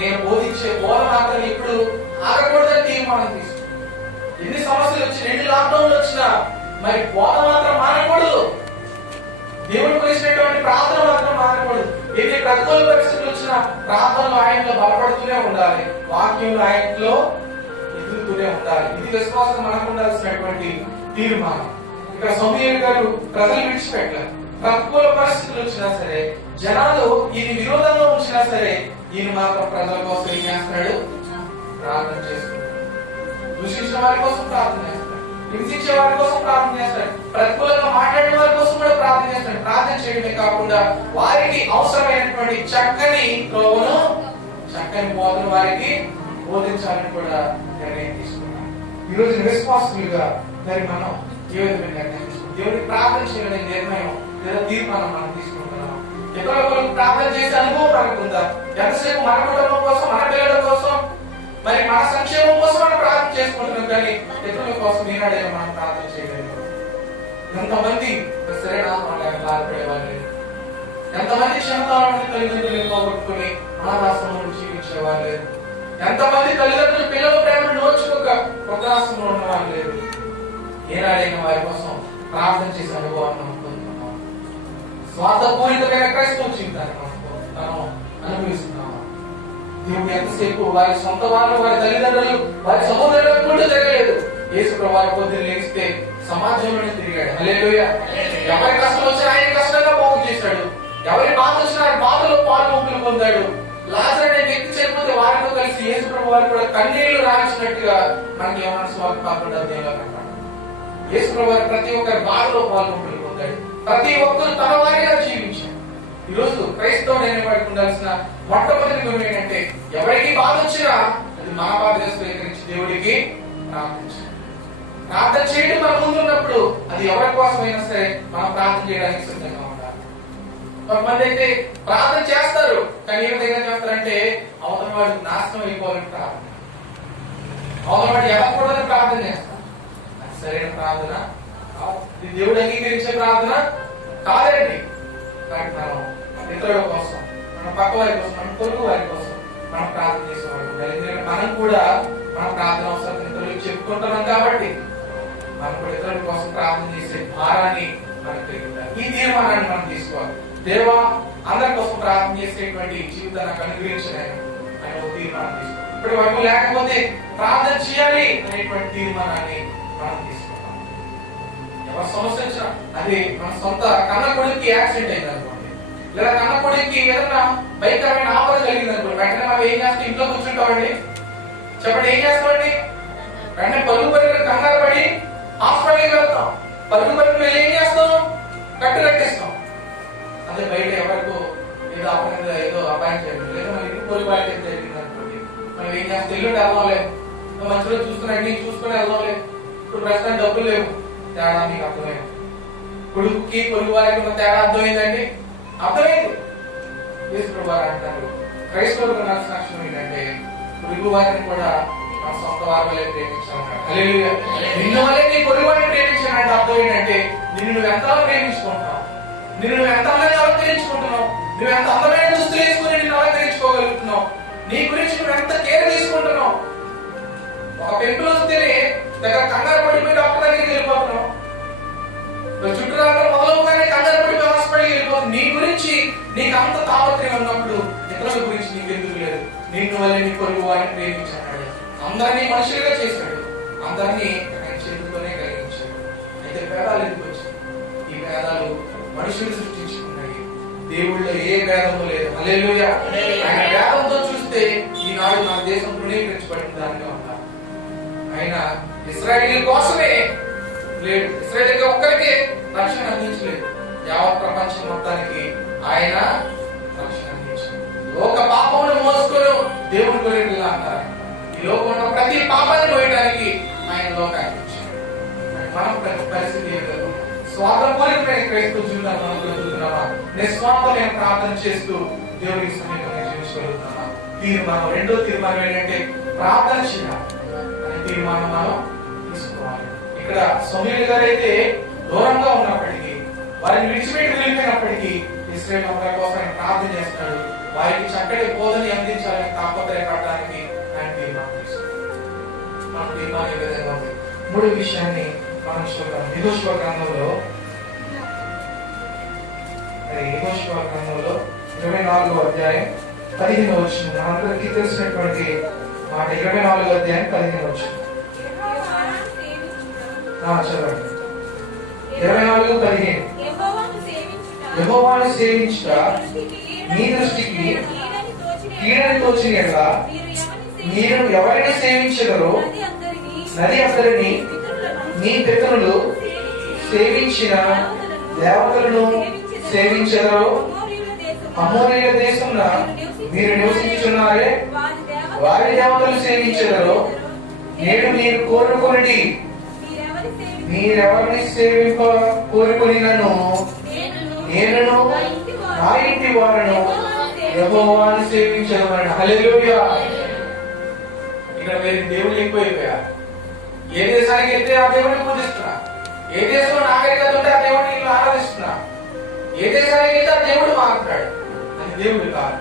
నేను బోధించే బోధ మాత్రం ఇప్పుడు ఆగకూడదని తీర్మానం తీసుకున్నాను. ఎన్ని సమస్యలు వచ్చినా, ఎన్ని లాక్డౌన్లు వచ్చినా మరి బోధ మాత్రం మానకూడదు. దేవుడు గురించినటువంటి ప్రార్థన మాత్రం మానకూడదు. ఎన్ని ప్రతికూల పరిస్థితులు వచ్చినా ప్రార్థనలు ఆయనలో బలపడుతూనే ఉండాలి, వాక్యంలో ఆయనలో ఎదుగుతూనే ఉండాలి. ఇది విశ్వాసం మనకు ఉండాల్సినటువంటి తీర్మానం. ఇక్కడ సమూయేలు గారు ప్రజలు విడిచిపెట్టారు. ప్రతికూల పరిస్థితులు వచ్చినా సరే, జనాలు ఈయన విరోధంగా ఉంచినా సరే, ఈయన మాత్రం ప్రజల కోసం ఏం చేస్తున్నాడు? ప్రార్థన చేస్తున్నాడు. దూషించిన వారి కోసం ప్రార్థన చేస్తాడు, హింసించే వారి కోసం ప్రార్థన చేస్తాడు, ప్రతికూలంగా మాట్లాడిన వారి కోసం కూడా ప్రార్థన చేస్తాడు. ప్రార్థన చేయడమే కాకుండా వారికి అవసరమైనటువంటి చక్కని త్రోవను, చక్కని బోధన వారికి బోధించాలని కూడా నిర్ణయం తీసుకున్నాం. ఈరోజు విశ్వాసులుగా మరి మనం ఏ విధమైన నిర్ణయం తీసుకుంటాం? దేవుడికి ప్రార్థన చేయాలనే నిర్ణయం లేదా తీర్మానం మనం తీసుకుంటున్నాం. ఇతరులకు ప్రార్థన చేసే అనుభవం మనకు ఉందా? ఎంతసేపు మన కుటుంబం కోసం, మన పిల్లల కోసం, మరి మన సంక్షేమం కోసం మనం ప్రార్థన చేసుకుంటున్నాం, కానీ ఇతరుల కోసం ఈనాడైనా మనం ప్రార్థన చేయలేదు. ఎంతమంది సరైన బాధపడేవాళ్ళు, ఎంతమంది క్షమతాలను తల్లిదండ్రులు పోగొట్టుకుని అనాథాశ్రమంలో జీవించేవాళ్ళు, ఎంతమంది తల్లిదండ్రులు పిల్లల ప్రేమను నోచుకోక వృద్ధాశ్రమంలో ఉన్న వాళ్ళు లేరు. ఏనాడైనా వారి కోసం ప్రార్థన చేసే అనుభవాన్ని మనం పొందుతున్నాం. స్వార్థపూరితమైన క్రైస్తవ జీవితాన్ని మనం అనుభవిస్తున్నాం. దేవుడు ఎంతసేపు వారి సొంత వాళ్ళు, వారి తల్లిదండ్రులు, వారి సహోదరులకు కూడా తిరగలేదు. యేసు ప్రభువు పొద్దున్న లేస్తే సమాజంలోనే తిరిగాడు. హల్లెలూయా. ఎవరి కష్టం వచ్చినా ఆయన కష్టంగా బాగు చేశాడు. ఎవరి బాధ వచ్చినా బాధలో పాల్గొంపులు పొందాడు. లాజరు అనే వ్యక్తి చనిపోతే వారితో కలిసి యేసు ప్రభువు వారు కూడా కన్నీళ్లు రాయించినట్టుగా మనకి ఏమైనా స్వాగతం కాకుండా దేవుడు యేసు ప్రభువు ప్రతి ఒక్కరి బాధలో పాల్గొంపులు పొందాడు. ప్రతి ఒక్కరు తన వారిగా జీవించాడు. ఈ రోజు క్రైస్తవుడైన వాడికి ఉండాల్సిన మొట్టమొదటి గుణం ఏంటంటే, ఎవరికి బాధ వచ్చినా అది మన బాధగా స్వీకరించి దేవుడికి ప్రార్థించాలి. ప్రార్థన చేయడం మన ముందు ఉన్నప్పుడు అది ఎవరి కోసమైనా సరే మనం ప్రార్థన చేయడానికి సిద్ధంగా ఉండాలి. కొంతమంది అయితే ప్రార్థన చేస్తారు, కానీ ఏ విధంగా చేస్తారంటే అవతల వాడికి నాశనం అయిపోవాలని ప్రార్థన, అవతల వాడు ఎవ్వకూడదని ప్రార్థన చేస్తారు. అది సరైన ప్రార్థన కాదు. ఇది దేవుడు అంగీకరించే ప్రార్థన కాదండి. కానీ మనం ఇతరుల కోసం, మన పక్క వారి కోసం, మన పొరుగు వారి కోసం మనం ప్రార్థన చేసేవాడు. ఎందుకంటే మనం కూడా మన ప్రార్థన అవసరం ఇతరులకు చెప్పుకుంటున్నాం కాబట్టి మనం కూడా ఇతరుల కోసం ప్రార్థన చేసే భారాన్ని మనకు తెలియాలి. ఈ తీర్మానాన్ని మనం తీసుకోవాలి. దేవా, అందరి కోసం ప్రార్థన చేసేటువంటి జీవితాన్ని నాకు అనుగ్రహించని ఆయన ఒక తీర్మానం తీసుకోవాలి. ఇప్పటి వరకు లేకపోతే ప్రార్థన చేయాలి అనేటువంటి తీర్మానాన్ని మనం తీసుకోవాలి. ఎవరి సమస్య వచ్చినా, అది మన సొంత కన్న కొడుక్కి యాక్సిడెంట్ అయింది అనుకోండి, లేదా కన్న కొడుక్కి ఏదైనా భయంకరమైన ఆపద జరిగింది అనుకోండి, వెంటనే మనం ఏం చేస్తాం? ఇంట్లో కూర్చుంటామండి. చెప్పండి, ఏం చేస్తామండి? వెంటనే పరుగు పరుగులు కంగారు పడి హాస్పిటల్కి వెళ్తాం. పరుగు పరుగులు వెళ్ళి ఏం చేస్తాం? కట్టేస్తాం. అదే బయట ఎవరికో ఏదో అపరంగా ఏదో అపాయం చేయండి, లేదా మన ఇంటి పోలి బయట జరిగింది అనుకోండి, మనం ఏం చేస్తాం? ఎల్లుండి వెళ్దాంలేదు, మంచిగా చూసుకుని చూసుకుని వెళ్దాంలేదు. ఇప్పుడు ప్రస్తుతం డబ్బులు లేవు. తేడా మీకు అర్థమైంది? కొడుకుకి పొరుగు వారికి ఉన్న తేడా అర్థమైందండి? అర్థమైంది. యేసు ప్రభువు అంటారు, క్రైస్తవులకు నచ్చిన లక్షణం ఏంటంటే పొరుగు వారిని కూడా మన సొంత వారి వల్లే ప్రేమించాలన్నాడు. హల్లెలూయా. నిన్ను వల్లే నీ పొరుగు వారిని ప్రేమించాలంటే అర్థం ఏంటంటే నిన్ను నువ్వు ఎంతగా ప్రేమించుకుంటున్నావు, నిన్ను నువ్వు ఎంత అందంగా అలంకరించుకుంటున్నావు, నువ్వు ఎంత అందమైన దుస్తులు వేసుకుని నిన్ను అలంకరించుకోగలుగుతున్నావు, నీ గురించి నువ్వు ఎంత కేర్ తీసుకుంటున్నావు. ఒక పెంపులు వస్తేనే దగ్గర కంగారు పడిపోయి డాక్టర్ దగ్గరికి వెళ్ళిపోతున్నావు, చుట్టురాత్రి మొదలవుగానే కంగారు పడిపోయి హాస్పిటల్కి వెళ్ళిపోతున్నావు. నీ గురించి నీకు అంత తాపత్రయం ఉన్నప్పుడు ఇతరుల గురించి నీకు ఎందుకు లేదు? నిన్ను వల్ల నీ పొరుగు వారిని ప్రేమించాడు. అందరినీ మనుషులుగా చేశాడు, అందరినీ ఆయన చేతులతోనే కలిగించాడు. అయితే భేదాలు ఎందుకు వచ్చాయి? ఈ భేదాలు మనుషులు సృష్టించుకున్నాయి. దేవుళ్ళో ఏ భేదము లేదు. హల్లెలూయా. ఆయన భేదంతో చూస్తే ఈనాడు మన దేశం తృణీకరించబడిన దానిగా ఉన్నారు. ఆయన ఇశ్రాయేలీయుల కోసమే లేడు, ఇశ్రాయేలీయులకి ఒక్కరికే రక్షణ అందించలేదు, యావత్ ప్రపంచం మొత్తానికి ఆయన రక్షణ అందించాడు. లోక పాపమును మోసుకొని దేవుని గొర్రెలు అంటారు. ఈ లోకంలో ప్రతి పాపాన్ని పోయడానికి ఆయన లోకానికి వచ్చాడు. మనం పరిస్థితి ఏదో స్వార్థపూరితమైన క్రైస్తవ జీవితాన్ని మనం బ్రతుకుతున్నామా? నిస్వార్థమైన ప్రార్థన చేస్తూ దేవుడికి సమీపంగా జీవించగలుగుతున్నామా? తీర్మానం, రెండో తీర్మానం ఏంటంటే ప్రార్థన చేయాలి అనే తీర్మానం మనం తీసుకోవాలి. ఇక్కడ సమూయేలు గారు అయితే దూరంగా ఉన్నప్పటికీ, వారిని విడిచిపెట్టి వెళ్ళిపోయినప్పటికీ ఇశ్రాయేలు అందరి కోసం ఆయన ప్రార్థన చేస్తాడు. వారికి చక్కటి బోధని అందించాలని తాపత్రయపడడానికి ఆయన తీర్మానం తీసుకుంటాడు. మన తీర్మానం ఏ విధంగా ఉంది? మూడో విషయాన్ని మనం చూద్దాం. యెహోషువ గ్రంథంలో 24వ అధ్యాయం 15వ వచనం, మనందరికీ తెలిసినటువంటి మాట. 24వ అధ్యాయం 15వ వచనం చదవండి. 24:15 యెహోవాను సేవించుట మీ దృష్టికి కీడని తోచిన యెడల మీరు ఎవరిని సేవించెదరో నది అందరిని మీ పితరులు సేవించిన దేవతలను సేవించెదరో అమోరీయుల దేశంలో మీరు నివసించుచున్నారే వారి దేవతలు సేవించెదరో నేడు మీరు కోరుకొనిడి మీరెవరిని సేవింప కోరుకొనినను నేనును నా ఇంటి వారును యెహోవాను సేవించెదమని. హల్లెలూయా. ఇక్కడ మీరు దేవుళ్ళు ఎక్కువైపోయారు. ఏ దేశానికి వెళ్తే ఆ దేవుడిని పూజిస్తున్నా, ఏ దేశంలో నాగరికత ఉంటే ఆ దేవుడిని ఆరాధిస్తున్నా, ఏ దేశానికి వెళ్తే ఆ దేవుడు మాట్లాడు. అది దేవుడు కాదు.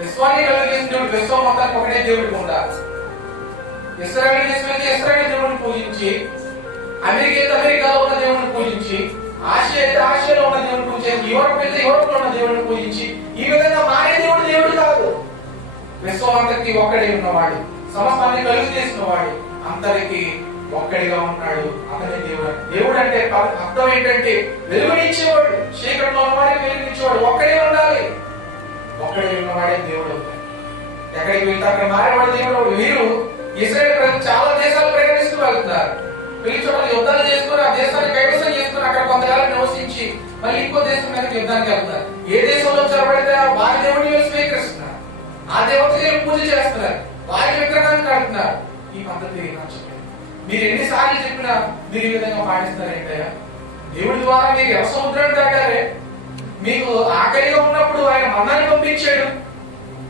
విశ్వాన్ని కలిగేసిన దేవుడు విశ్వం మొత్తానికి ఒకటే దేవుడికి ఉండాలి. ఇశ్రాయేలు దేశం అయితే ఇశ్రాయేలు దేవుడిని పూజించి, అమెరికా అయితే అమెరికాలో ఉన్న దేవుడిని పూజించి, ఆసియా అయితే ఆసియాలో ఉన్న దేవుడిని పూజించి, యూరోప్ అయితే యూరోప్ లో ఉన్న దేవుడిని పూజించి, ఈ విధంగా మారే దేవుడు దేవుడు కాదు. విశ్వం అంతకి ఒక్కడే ఉన్నవాడు, సమస్తాన్ని కలుగు చేసిన వాడు, అందరికి ఒక్కడిగా ఉన్నాడు. అతనే దేవుడు. దేవుడు అంటే అర్థం ఏంటంటే వెలుగునిచ్చేవాడు, చీకటిలో ఉన్నవాడికి వెలుగునిచ్చేవాడు. ఒక్కడే ఉండాలి. ఒక్కడే ఉన్నవాడే దేవుడు. ఎక్కడికి వెళ్తే అక్కడ మారేవాడు దేవుడు. వీరు ఇశ్రాయేలు ప్రజలు చాలా దేశాలు ప్రయాణిస్తూ వెళ్తున్నారు. వెళ్ళి చోట్ల యుద్ధాలు చేసుకుని ఆ దేశాన్ని కైవసం చేసుకుని అక్కడ కొంతకాలం నివసించి మళ్ళీ ఇంకో దేశం మీద యుద్ధానికి వెళ్తున్నారు. ఏ దేశంలో చొరబడితే వారి దేవుడిని స్వీకరిస్తున్నారు, ఆ దేవతకి పూజ చేస్తున్నారు, వారి విగ్రహాన్ని కడుతున్నారు. ఈ పద్ధతి నచ్చలేదు. మీరు ఎన్నిసార్లు చెప్పినా మీరు ఈ విధంగా పాటిస్తారేంటయ్యా? దేవుడి ద్వారా మీరు ఎవరి సముద్రాన్ని దాటారే. మీకు ఆకలిగా ఉన్నప్పుడు ఆయన మన్నాన్ని పంపించాడు,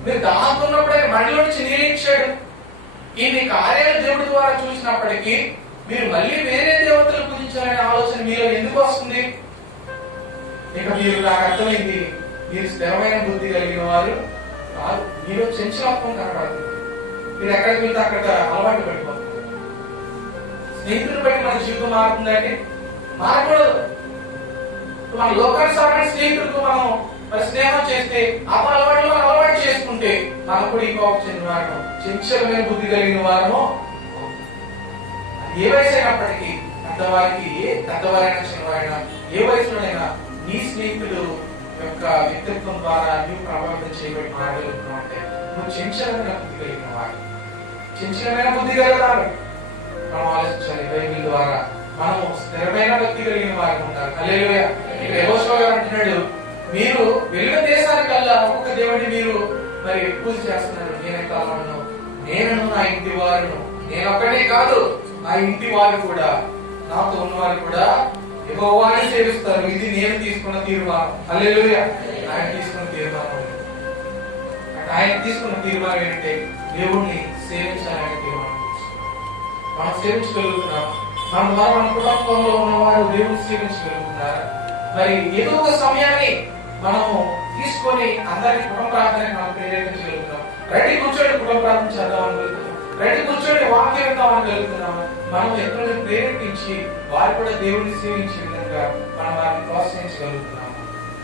మీరు దాహంతో ఉన్నప్పుడు ఆయన మండలో నుంచి నీళ్ళు ఇచ్చాడు. ఇన్ని కార్యాలు దేవుడి ద్వారా చూసినప్పటికీ మీరు మళ్ళీ వేరే దేవతలు పూజించాలనే ఆలోచన మీలో ఎందుకు వస్తుంది? ఇక మీరు నాకు అర్థమైంది, మీరు స్థిరమైన బుద్ధి కలిగిన వారు కాదు. మీరు చంచలత్వం కనబడుతుంది. మీరు ఎక్కడికి వెళ్తే అక్కడ అలవాటు పడిపోతుంది. స్నేహితులు బట్టి మన జీవితం మారుతుందండి? మారకూడదు. మన లోకానుసారమైన స్నేహితులకు మనం స్నేహం చేస్తే ఆ అలవాటు మనం అలవాటు చేసుకుంటే మనకు కూడా ఇంకో చంచలమైన బుద్ధి కలిగిన వారము. ఏ వయసు అయినప్పటికీ పెద్దవారైనా చిన్నవారైనా ఏ వయసులోనైనా నీ స్నేహితుడు యొక్క వ్యక్తిత్వం ద్వారా నువ్వు ప్రభావితం చేయబడి మారగలుగుతున్నావు అంటే నువ్వు చంచలమైన బుద్ధి కలిగిన వాడు. చంచలమైన బుద్ధి కలగాలి. మనం ఆలోచించాలి. బైబిల్ ద్వారా మనము స్థిరమైన వ్యక్తి కలిగిన వారికి ఉంటారు. హల్లెలూయా. ఇక్కడ యెహోషువ గారు అంటున్నాడు, మీరు వెలుగు దేశానికల్లా ఒక్కొక్క దేవుడిని మీరు మరి పూజ చేస్తున్నారు. నేనైతే అన్నాను, నేను నా ఇంటి వారును, నేను ఒక్కడే కాదు నా ఇంటి వారు కూడా, నాతో ఉన్నవారు కూడా యెహోవాని సేవిస్తారు. ఇది నేను తీసుకున్న తీర్మానం. హల్లెలూయా. ఆయన తీసుకున్న తీర్మానం. ఆయన తీసుకున్న తీర్మానం ఏంటంటే దేవుణ్ణి సేవించాలనే తీర్మానం. మనం సేవించగలుగుతున్నాం. మన ద్వారా మన కుటుంబంలో ఉన్నవారు దేవుని సేవించగలుగుతున్నారు. మరి ఏదో ఒక సమయాన్ని మనము తీసుకొని అందరి కుటుంబ ప్రార్థనకి మనం ప్రేరేపించగలుగుతున్నాం. రండి కూర్చోండి కుటుంబ ప్రార్థన చేద్దాం అనుకుంటున్నాం, రండి కూర్చోండి వాక్యం విందాం అనగలుగుతున్నాం. మనం ఎక్కడో ప్రేరేపించి వారు కూడా దేవుడిని సేవించే విధంగా మనం వారిని ప్రోత్సహించగలుగుతున్నాము.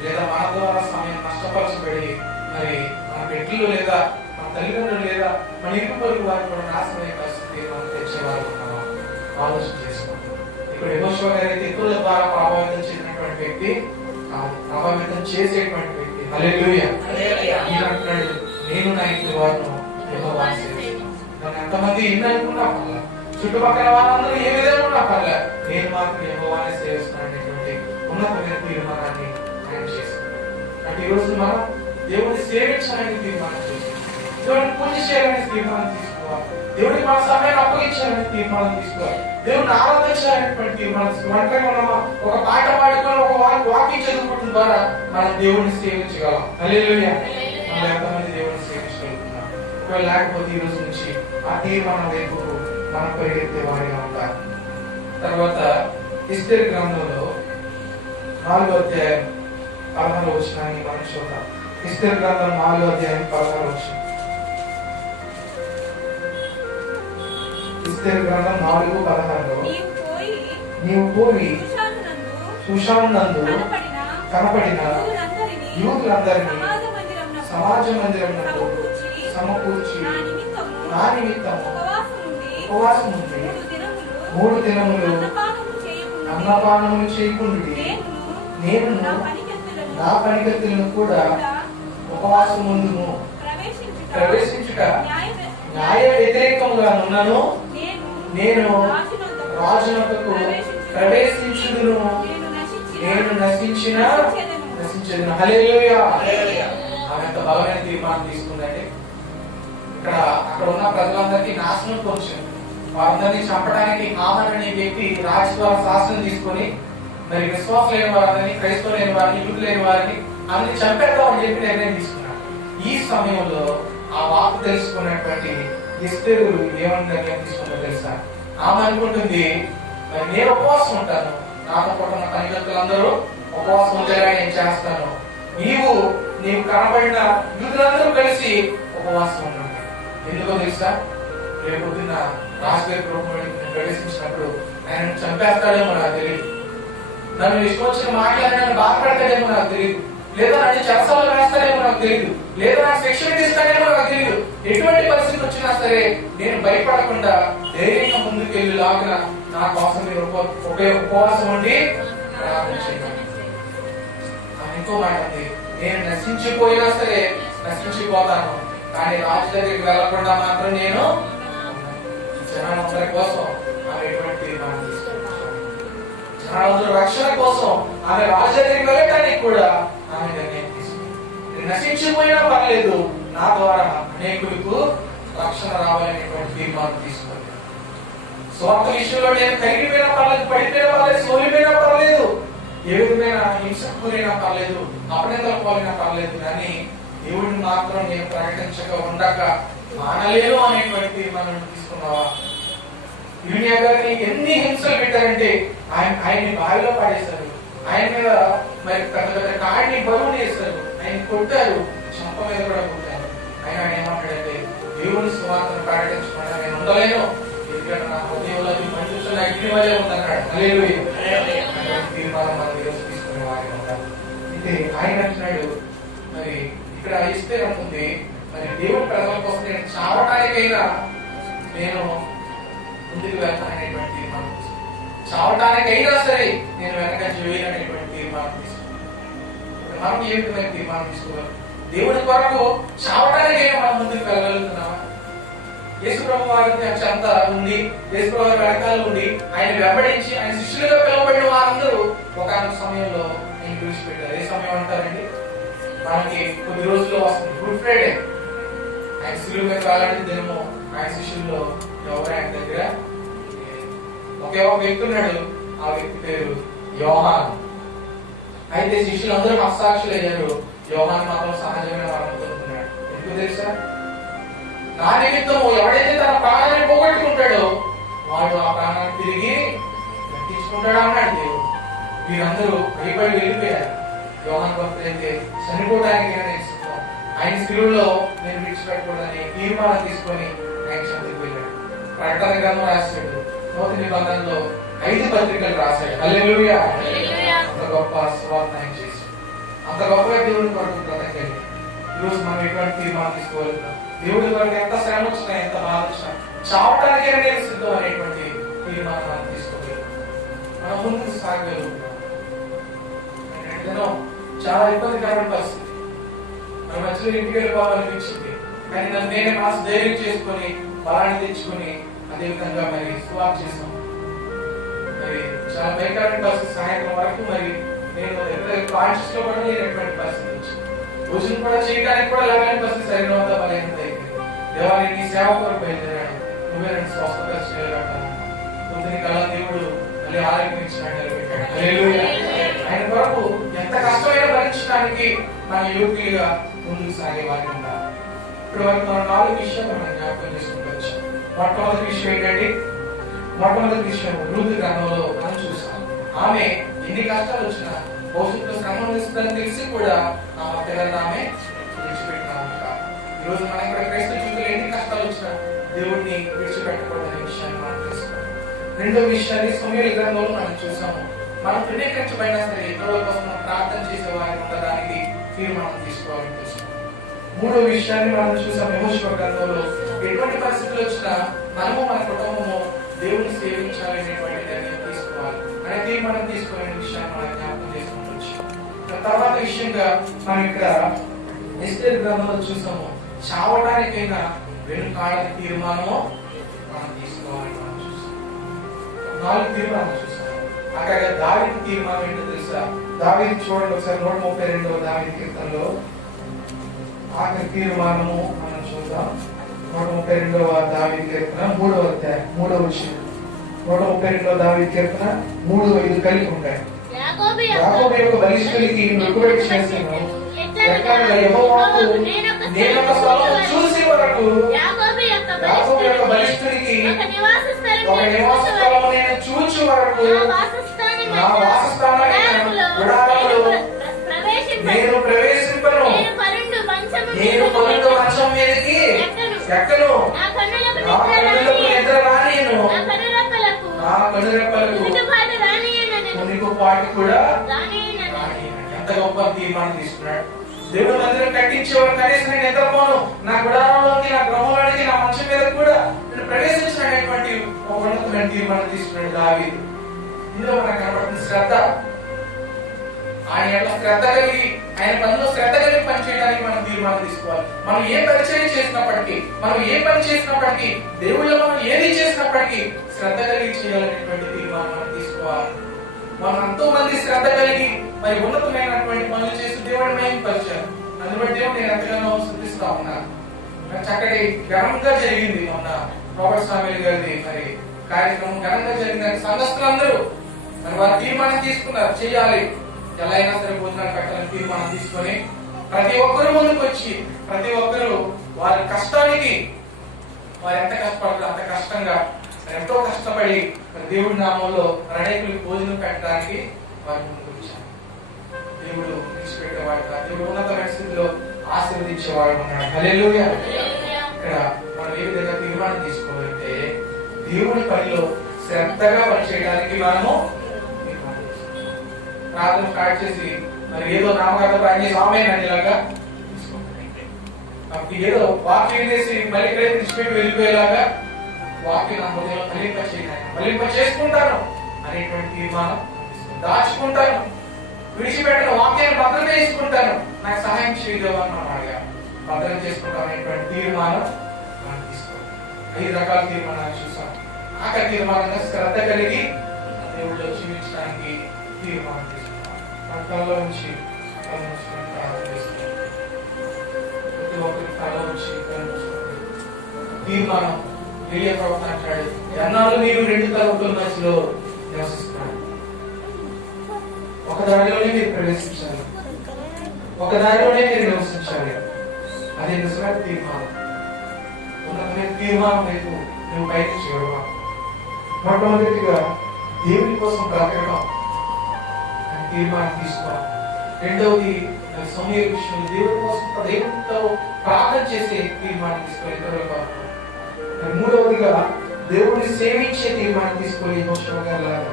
లేదా మన ద్వారా సమయం నష్టపరచబడి మరి మన పెట్టులు లేదా మన తల్లిదండ్రులు లేదా మన ఇరుగు పొరుగు వారు కూడా నాశనమయ్యే పరిస్థితి మనం తెచ్చేవారు ఉన్నాము. ఆలోచన చేసుకుంటాం. ఇక్కడ యెహోషువ గారు అయితే ఇతరుల ద్వారా ప్రభావితం చేసినటువంటి వ్యక్తి కాదు, ప్రభావితం చేసేటువంటి వ్యక్తి. హల్లెలూయా. అంటున్నాడు, నేను నా ఇంటి వారిను యెహోవాని సేవిస్తాను. నన్ను ఎంతమంది ఎన్ని అనుకున్నా పర్లే, చుట్టుపక్కల వాళ్ళందరూ ఏ విధంగా ఉన్నా పర్లే, నేను మాత్రం యెహోవాని సేవిస్తాను అనేటువంటి ఉన్నతమైన తీర్మానాన్ని ఆయన చేశాడు. అంటే ఈ రోజు మనం దేవుడిని సేవించాలని తీర్మానం చేస్తాం, దేవుడిని పూజ చేయాలని తీర్మానం తీసుకోవాలి, దేవుడికి మన సమయాన్ని అప్పగించాలని తీర్మానం తీసుకోవాలి, దేవుడిని ఆరాధించాలనేటువంటి తీర్మానం తీసుకోవాలి. అంటే మనం ఒక పాట పాడుకొని ఒక వాక్యం చదువుకోవడం ద్వారా మనం దేవుడిని సేవించగలం. హల్లెలూయా. మనం ఎంతమంది దేవుడిని సేవించగలుగుతున్నాం? ఒకవేళ లేకపోతే ఈ రోజు నుంచి ఆ తీర్మానం వైపు మనం పరిగెత్తే వారిగా ఉంటారు. తర్వాత ఎస్తేరు గ్రంథంలో 4వ అధ్యాయం 16 వచనాన్ని మనం చూద్దాం. ఎస్తేరు గ్రంథం 4వ అధ్యాయం 16వ వచనం. ఎస్తేరు గ్రంథం 4:16 నీవు పోయి షూషానునందు కనపడిన యూదులందరినీ సమాజ మందిరమునకు సమకూర్చి నా నిమిత్తము ఉపవాసం ఉండి 3 దినములు అన్నపానములు చేయకుండి నేను నా పనికత్తులను కూడా ఉపవాసం ముందును ప్రవేశించుట న్యాయ వ్యతిరేకముగా నున్నను నేను రాజునకు ప్రవేశించుదును నేను నశించదును. హల్లెలూయా. ఆమె ఎంత బలమైన తీర్మానం తీసుకుందండి. అక్కడ ఉన్న ప్రజలందరికీ నాశనం కొంచెం వారందరినీ చంపడానికి హామన్ అనే వ్యక్తి రాజు ద్వారా శాసనం తీసుకొని మరి విశ్వాసం లేని వారిని, క్రైస్తవ లేని వారిని, యూదు లేని వారిని అందరినీ చంపేద్దామని చెప్పి నిర్ణయం తీసుకున్నాడు. ఈ సమయంలో ఆ వార్త తెలుసుకున్నటువంటి ఎస్తేరు ఏమని నిర్ణయం తీసుకుందో తెలుసా? ఆమె అనుకుంటుంది, మరి నేను ఉపవాసం ఉంటాను, నాతో పాటు నా పనికత్తులందరూ ఉపవాసం ఉండేలా నేను చేస్తాను, నీవు కనబడిన యూదులందరూ కలిసి ఉపవాసం ఉంటాను. ఎందుకో తెలుసా? రేపు పొద్దున్న రాజుగారి ప్రభుత్వం ప్రవేశించినప్పుడు ఆయన చంపేస్తాడేమో నాకు తెలియదు, నన్ను ఇష్టం వచ్చిన మాట్లాడి బాధపడతాడేమో నాకు తెలియదు, లేదా నన్ను చెరసాలలో వేస్తాడేమో నాకు తెలియదు, లేదా నాకు శిక్షణ తీస్తాడేమో నాకు తెలియదు. ఎటువంటి పరిస్థితి వచ్చినా సరే నేను భయపడకుండా ధైర్యంగా ముందుకు వెళ్ళి లాగిన నా కోసం మీరు ఉపవాసం ఉండి ఇంకో మాట ఉంది, నేను నశించిపోయినా సరే నశించిపోతాను, కానీ రాజు దగ్గరికి వెళ్ళకుండా మాత్రం నేను జనాలందరి కోసం ఆమె ఎటువంటి తీర్మానం తీసుకుంటాను. జనాలందరూ రక్షణ కోసం ఆమె రాజు దగ్గరికి వెళ్ళటానికి కూడా ఆమె నిర్ణయం తీసుకుంది. నశించిపోయినా పర్లేదు, నా ద్వారా అనేకులకు రక్షణ రావాలనేటువంటి తీర్మానం తీసుకుంది. స్వార్థ విషయంలో నేను కరిగిపోయినా పర్లేదు, పడిపోయినా పర్లేదు, సోలిపోయినా పర్లేదు, ఏ విధమైన హింసకు గురైనా పర్లేదు, అపనిందలు పోయినా పర్లేదు, కానీ దేవుడిని మాత్రం నేను ప్రకటించక ఉండక మానలేను అనేటువంటి తీర్మానం తీసుకున్నావా? యూనియా గారిని ఎన్ని హింసలు పెట్టారంటే ఆయన్ని బావిలో పాడేశారు, ఆయన మీద మరి పెద్ద పెద్ద కాడిని బరువుని వేస్తారు, ఆయన కొట్టారు, చంప మీద కూడా కొట్టారు. ఆయన ఏమంటాడంటే, దేవుని సువార్తను ప్రకటించకుండా నేను ఉండలేను, ఎందుకంటే నా హృదయంలో మంచుతున్న అగ్ని వలె ఉందన్నాడు. హల్లెలూయా. తీర్మానం మన ఈరోజు తీసుకునే వారి ఉంటారు. అయితే ఆయన అంటున్నాడు, మరి ఇక్కడ ఇస్తే ఉంటుంది, మరి దేవుడి ప్రజల కోసం నేను చావటానికైనా నేను ముందుకు వెళ్తాననేటువంటి తీర్మానం తీసుకున్నాను. చావటానికైనా సరే నేను వెనకంజ వేయాలనేటువంటి తీర్మానం తీసుకున్నాను. మనం ఏ విధమైన తీర్మానం తీసుకోవాలి? దేవుడి కొరకు చావటానికైనా మనం ముందుకు వెళ్ళగలుగుతున్నామా? యేసు ప్రభు వారి చెంత ఉండి, యేసు ప్రభు వారి వెనకాల ఉండి ఆయన వెంబడించి ఆయన శిష్యులుగా పిలువబడిన వారందరూ ఒకనొక సమయంలో ఆయన విడిచిపెట్టారు. ఏ సమయం అంటారండి? మనకి కొద్ది రోజుల్లో వస్తుంది గుడ్ ఫ్రైడే. ఆయన శిలువ మీద వెళ్ళాలని దినము ఆయన శిష్యుల్లో ఎవరు ఆయన దగ్గర ఒకే ఒక వ్యక్తి ఉన్నాడు, ఆ వ్యక్తి పేరు యోహాను. అయితే శిష్యులందరూ హస్తాక్షులు అయ్యారు, యోహాను మాత్రం సహజమైన వారనుకుంటున్నాడు. ఎందుకు తెలుసా? నా నిమిత్తము ఎవడైతే తన ప్రాణాన్ని పోగొట్టుకుంటాడో వాడు ఆ ప్రాణాన్ని తిరిగి దక్కించుకుంటాడు అన్నాడు దేవుడు. వీరందరూ భయపడి వెళ్ళిపోయారు. యోహాను భక్తులు అయితే చనిపోవడానికి ఆయన శిలువలో నేను విడిచిపెట్టకూడదని తీర్మానం తీసుకొని ఆయన చెంతకు వెళ్ళాడు. ప్రకటన గ్రంథం రాశాడు, నూతన నిబంధనలో 5 పత్రికలు రాశాడు. హల్లెలూయా. అంత గొప్ప సువార్త ఆయన చేశాడు, అంత గొప్పగా దేవుని కొరకు బ్రతకండి. ఈరోజు మనం ఎటువంటి తీర్మానం తీసుకోగలుగుతాం? దేవుడి కొరకు ఎంత శ్రమ వచ్చినా, ఎంత బాధ వచ్చినా చావటానికే నేను సిద్ధం అనేటువంటి తీర్మానం మనం తీసుకోగలుగుతాం. మనం ముందుకు సాగగలుగుతాం. చాలా ఇబ్బందికరమైన పరిస్థితి, మన మధ్యలో ఇంటికి వెళ్ళిపోవాలనిపించింది, కానీ నన్ను నేనే మనసు ధైర్యం చేసుకొని బలాన్ని తెచ్చుకొని అదేవిధంగా మరి సువార్త చేసాం. మరి చాలా భయంకరమైన పరిస్థితి. సాయంత్రం వరకు మరి నేను కాన్షియస్ లో కూడా లేనటువంటి పరిస్థితి వచ్చింది. భోజనం కూడా చేయడానికి కూడా లేని పరిస్థితి. శరీరం బలహీనత అయిపోయింది. దేవాలయం నీ సేవ కొరకు బయలుదేరాడు, నువ్వే రెండు స్వస్థత చేయగలుగుతాను. పొద్దుని కళ దేవుడు మళ్ళీ ఆరోగ్యం ఇచ్చినాడు, నిలబెట్టాడు. హల్లెలూయా. ఆయన కొరకు ఎంత కష్టమైనా భరించడానికి మన యోగ్యులుగా ముందుకు సాగే వారి ఉండాలి. ఇప్పుడు వరకు మనం 4 విషయాలు మనం జ్ఞాపకం చేసుకుంటూ వచ్చాం. మొట్టమొదటి విషయం ఏంటండి? మొట్టమొదటి విషయం రూతు గ్రంథంలో మనం చూసాం. ఆమె ఎన్ని కష్టాలు వచ్చినా భవిష్యత్తులో శ్రమ ఇస్తుందని తెలిసి కూడా ఆ భర్త గారిని ఆమె విడిచిపెట్టినాము. ఈరోజు మనం కూడా క్రైస్తవ జీవితంలో ఎన్ని కష్టాలు వచ్చినా దేవుడిని విడిచిపెట్టకూడదనే విషయాన్ని మనం తెలుసుకోవాలి. రెండో విషయాన్ని సమూయేలు గ్రంథంలో మనం చూసాము. మనం తృణీకరించబడినా సరే ఇతరుల కోసం మనం ప్రార్థన చేసే వారిని ఉండడానికి తీర్మానం తీసుకోవాలని తెలుసుకోవాలి. మూడో విషయాన్ని మనం చూసాం. యెహోషువ గ్రంథంలో ఎటువంటి పరిస్థితులు వచ్చినా మనము మన కుటుంబము దేవుని సేవించాలనేటువంటి నిర్ణయం తీసుకోవాలి అనే తీర్మానం తీసుకోవాలనే విషయాన్ని మనం జ్ఞాపకం చేసుకుంటూ తర్వాత విషయంగా మనం ఇక్కడ ఎస్తేరు గ్రంథంలో చూసాము. చావడానికైనా వెనుకాడని తీర్మానము మనం తీసుకోవాలి. మనం చూసాం 4 తీర్మానాలు చూసాము. అక్కడ దావీదు తీర్మానం ఏంటో తెలుసా? దావీదు చూడండి ఒకసారి 132వ దావీదు కీర్తనలో ఆఖరి తీర్మానము మనం చూద్దాం. 132వ దావీదు కీర్తన 3వ అధ్యాయం 3వ విషయం. 132వ దావీదు కీర్తన 3-5 కలిపి ఉంటాయి. యాకోబు యొక్క బలిష్ఠునికి మొక్కుబడి చేస్తున్నాను. ఎక్కడ యెహోవాకు నేనొక స్థలం చూసి వరకు యాకోబు యొక్క బలిష్ఠునికి ఒక నివాస స్థలము నేను చూచి వరకు నా వాసస్థానమైన గుడారములో నేను ప్రవేశింపను. నేను పరుండు మంచం మీదకి ఎక్కను. నా కన్నులకు నిద్ర రానియను. నా కనురెప్పలకు ఉనికిపాటు కూడా రానియను. ఎంత గొప్ప తీర్మానం తీసుకున్నాడు. దేవుడు మందిరం కట్టించేవాడు. కనీసం నేను నిద్రపోను, నా గుడారంలోకి, నా గృహంలోకి, నా మంచం మీద కూడా నేను ప్రవేశించినటువంటి ఒక ఉన్నతమైన తీర్మానం తీసుకున్నాడు దావీదు. ఇందులో మనకు కనబడుతున్న శ్రద్ధ. ఆయన శ్రద్ధ కలిగి, ఆయన పనిలో శ్రద్ధ కలిగి పనిచేయడానికి మనం తీర్మానం తీసుకోవాలి. మనం ఏ పరిచయం చేసినప్పటికీ, మనం ఏ పని చేసినప్పటికీ, దేవుళ్ళో మనం ఏది చేసినప్పటికీ శ్రద్ధ కలిగి చేయాలనేటువంటి తీర్మానం మనం తీసుకోవాలి. మనం ఎంతో మంది శ్రద్ధ కలిగి మరి ఉన్నతమైనటువంటి పనులు చేసి దేవుడిని మహిమపరిచారు. అందుని బట్టి నేను ఎంతగానో స్తుతిస్తా ఉన్నాను. చక్కటి ఘనంగా జరిగింది మొన్న రాబర్ట్ సామ్యూయల్ గారిది మరి కార్యక్రమం ఘనంగా జరిగిందని సంఘస్థులందరూ మరి వారు తీర్మానం తీసుకున్నారు. చేయాలి, ఎలా అయినా సరే భోజనాలు పెట్టాలని తీర్మానం తీసుకొని ప్రతి ఒక్కరు ముందుకు వచ్చి ప్రతి ఒక్కరు వారి కష్టానికి వారు ఎంత కష్టపడతారు అంత కష్టంగా ఎంతో కష్టపడి దేవుడి నామంలో అనేకులకు భోజనం పెట్టడానికి వారు ముందుకు వచ్చారు. దేవుడు విడిచిపెట్టేవాడు, దేవుడు ఉన్నతమైన స్థితిలో ఆశీర్వదించేవాడు ఉన్నాడు. హల్లెలూయా. ఇక్కడ మనం ఏ విధంగా తీర్మానం తీసుకోవాలంటే దేవుడి పనిలో శ్రద్ధగా పనిచేయడానికి మనము ప్రార్థన స్టార్ట్ చేసి మరి ఏదో నామకార్థ పని చేసి ఆమేననేలాగా తీసుకోవాలి. ఏదో వాక్యం చేసి మళ్ళీ ఇక్కడ విడిచిపెట్టి వెళ్ళిపోయేలాగా వాక్యం నా హృదయంలో ఫలింప చేసుకుంటాను అనేటువంటి తీర్మానం, దాచుకుంటాను, విడిచిపెట్టిన వాక్యాన్ని భద్రత చేసుకుంటాను, నాకు సహాయం చేయదేవని మనం అడిగా భద్రత చేసుకుంటాను అనేటువంటి తీర్మానం మనం తీసుకోవాలి. 5 రకాల తీర్మానాలు చూసాం. ఆఖరి తీర్మానంగా శ్రద్ధ కలిగి దేవుడిలో జీవించడానికి తీర్మానం తీసుకుంటాం. మన తలలో నుంచి ప్రతి ఒక్కరి తల నుంచి తీర్మానం. ఏలియా ప్రవక్త అంటాడు, ఎన్నాళ్ళు మీరు 2 తలముల మధ్యలో నివసిస్తున్నారు. ఒక దారిలోనే మీరు ప్రవేశించాలి, ఒక దారిలోనే మీరు నివసించాలి. అది నిజమైన తీర్మానం. ఉన్నతమైన తీర్మానం వైపు నువ్వు బయటకు చేయడం. మొట్టమొదటిగా దేవుని కోసం బ్రతకడం తీర్మానం తీసుకోవాలి. రెండవది సమూయేలు విషయంలో దేవుని కోసం దేవునితో ప్రార్థన చేసే తీర్మానం తీసుకోవాలి ఇతరుల కొరకు. మూడవదిగా దేవుడిని సేవించే తీర్మానం తీసుకోవాలి యెహోషువ గారిలాగా.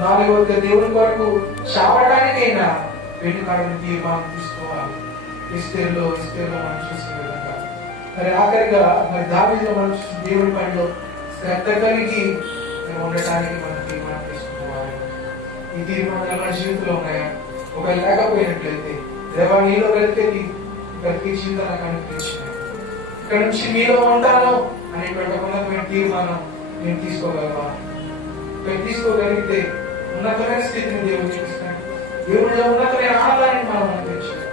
నాలుగవదిగా దేవుని కొరకు చావడానికైనా వెనుకాడని తీర్మానం తీసుకోవాలి. ఎస్తేరులో మనం చూసిన విధంగా మరి ఆఖరిగా మరి దావీదులో మనం దేవుడి పనిలో శ్రద్ధ కలిగి ఉండటానికి మనం తీర్మానం తీసుకోవాలి. ఈ తీర్మానాలు మన జీవితంలో ఉన్నాయా? ఒకవేళ లేకపోయినట్లయితే దేవా నీలో వెళ్తే ప్రతి జీవితం నాకు అనిపించింది, ఇక్కడ నుంచి మీలో ఉంటాను అనేటువంటి ఉన్నతమైన తీర్మానం నేను తీసుకోగలవా? తీసుకోగలిగితే ఉన్నతమైన స్థితిని దేవుడు చూపిస్తాడు. దేవుడిలో ఉన్నతమైన ఆనందాన్ని మనం అనిపించాలి.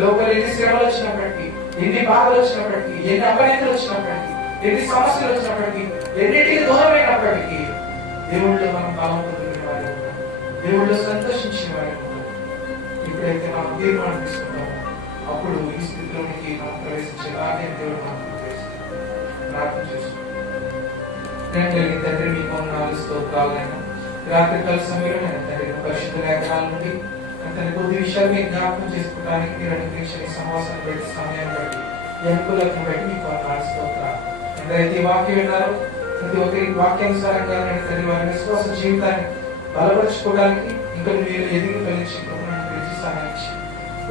లోపల ఎన్ని శ్రమలు వచ్చినప్పటికీ, ఎన్ని బాధలు వచ్చినప్పటికీ, ఎన్ని అపనితులు వచ్చినప్పటికీ, ఎన్ని సమస్యలు వచ్చినప్పటికీ, ఎన్నిటికి దూరమైనప్పటికీ దేవుడిలో మనం బలం పొందిన వారు, దేవుడిలో సంతోషించిన వారు. ఎప్పుడైతే మనం తీర్మానం తీసుకుంటామో అప్పుడు ఈ స్థితిలోనికి మనం ప్రవేశించే భాగ్యం దేవుడు మనం ప్రార్థన చేసుకుంటాం. తండ్రి మీకు వందనాలు, స్తోత్రాలైనా రాత్రి కాల సమయంలో తండ్రి పరిశుద్ధ లేఖనాల నుండి అతని కొద్ది విషయాలు మీరు జ్ఞాపకం చేసుకోవడానికి మీరు అనుగ్రహించిన ఈ సమావేశాన్ని బట్టి సమయాన్ని బట్టి ఈ అనుకూలతను బట్టి మీకు స్తోత్రాలు. ఎందరైతే ఈ వాక్యం విన్నారో ప్రతి ఒక్కరి వాక్యానుసారంగా నేను తండ్రి వారి విశ్వాస జీవితాన్ని బలపరచుకోవడానికి ఇంకా మీరు ఎదిగి ఫలించి సహాయించి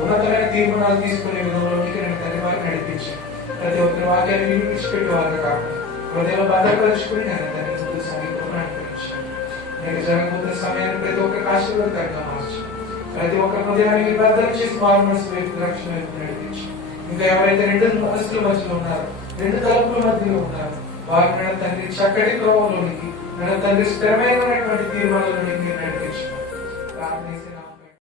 ఉన్నతమైన తీర్మానాలు తీసుకునే విధంలో మీకు నేను తండ్రి వారిని నడిపించి ప్రతి ఒక్కరి వాక్యాన్ని వినిపించిపెట్టే వారు కాకుండా హృదయంలో భద్రపరుచుకుని నేను తండ్రి ముందు సమీపంలో నడిపించాను. నేను జరగబోతున్న సమయాన్ని ప్రతి ఒక్కరికి ఆశీర్వాదకరంగా మార్చి ప్రతి ఒక్క హృదయానికి భద్రం చేసి మారు మనసు వైపు రక్షణ వైపు నడిపించి ఇంకా ఎవరైతే రెండు మనసుల మధ్యలో ఉన్నారో రెండు తలుపుల మధ్యలో ఉన్నారు వారిని తండ్రి చక్కటి క్రమంలోనికి తండ్రి స్థిరమైనటువంటి తీర్మానాలలోనికి